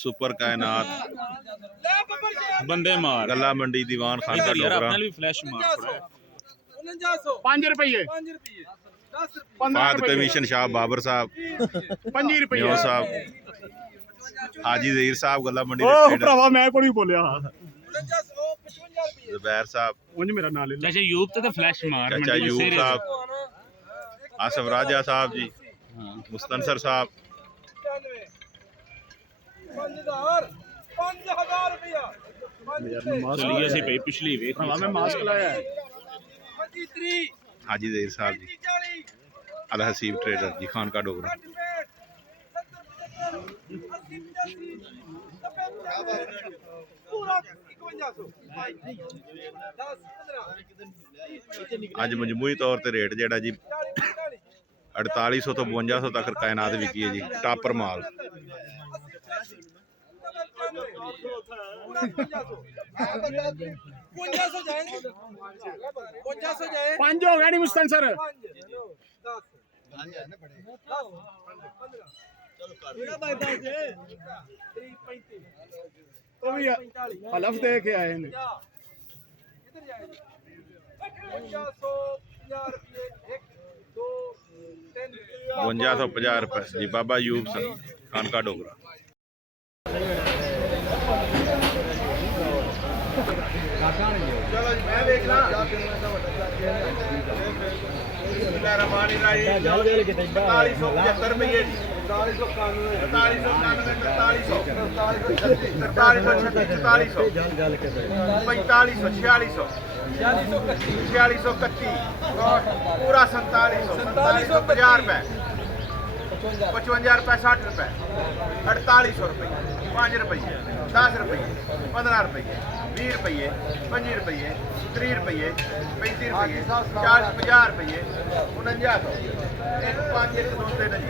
super कायनात बंदे मार गला मंडी दीवान खानका ढोगरा फ्लैश मार 5 रुपये फाद कमीशन शाह बाबर साहब 5 रुपये न्यो साहब हाजी जहीर साहब गला मंडी भरावा मैं कोई बोलिया जुबैर साहब उंज मेरा नाम ले चाचा यूब तो फ्लैश मार चाचा यूब साहब आसफ राजा साहब जी मुस्तनसर साहब 5000 रुपया चलिए सी भाई पिछली वेख मैं मास्क लाया है 23 हाजी जहीर साहब जी अल हसीब ट्रेडर जी खानका ढोगरा अज मजमूई तौर पर रेट जेड़ा जी 4800 तो 5200 तक कायनात विकी है जी टापर माल पांच हो गया नहीं मुस्तन सर हलफ दे के आए हैं 5250 रुपए जी बाबा यूब खानका ढोगरा पूरा 4750 रुपए 55 रुपए 60 रुपए 4800 रुपये 5 रुपये 10 रुपये 15 रुपये 20 रुपये 25 रुपये 30 रुपये 35 रुपये 40 50 रुपये 4900 एक 5 1 2 3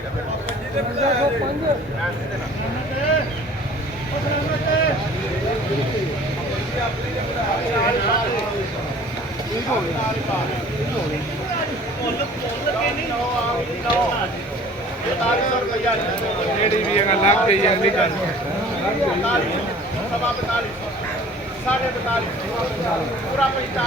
रेडी भी अगर लग गई है निकल 45 पूरा 45